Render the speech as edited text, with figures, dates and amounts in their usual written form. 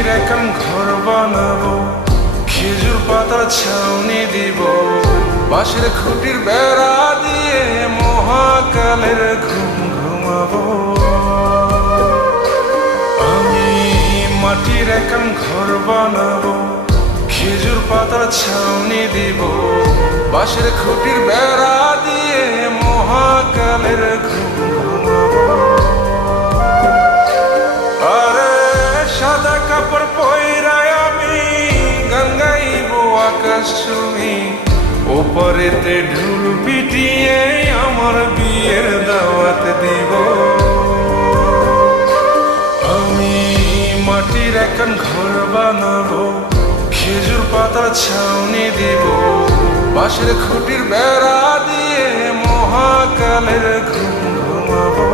মাটির এখন ঘর বানাবো, খেজুর পাতার ছাউনি দিব, বাঁশের খুঁটির বেড়া দিয়ে মহাকালের ঘুম ঘুমাবো। আমি মাটির এখন ঘর বানাবো, খেজুর পাতার ছাউনি দিব, বাঁশের খুঁটির বেড়া দিয়ে মহাকালের ঘুম ঘুমাবো। আরে সাদা কাপড় পয়রায় আমি গান গাইব আকাশ ছুঁই, ওপরেতে ঢোল পিটিয়ে আমার বিয়ের দাওয়াত দিব। আমি মাটির এখন ঘর বানাবো, খেজুর পাতার ছাউনি দিব, বাঁশের খুঁটির বেড়া দিয়ে মহাকালের ঘুম ঘুমাবো।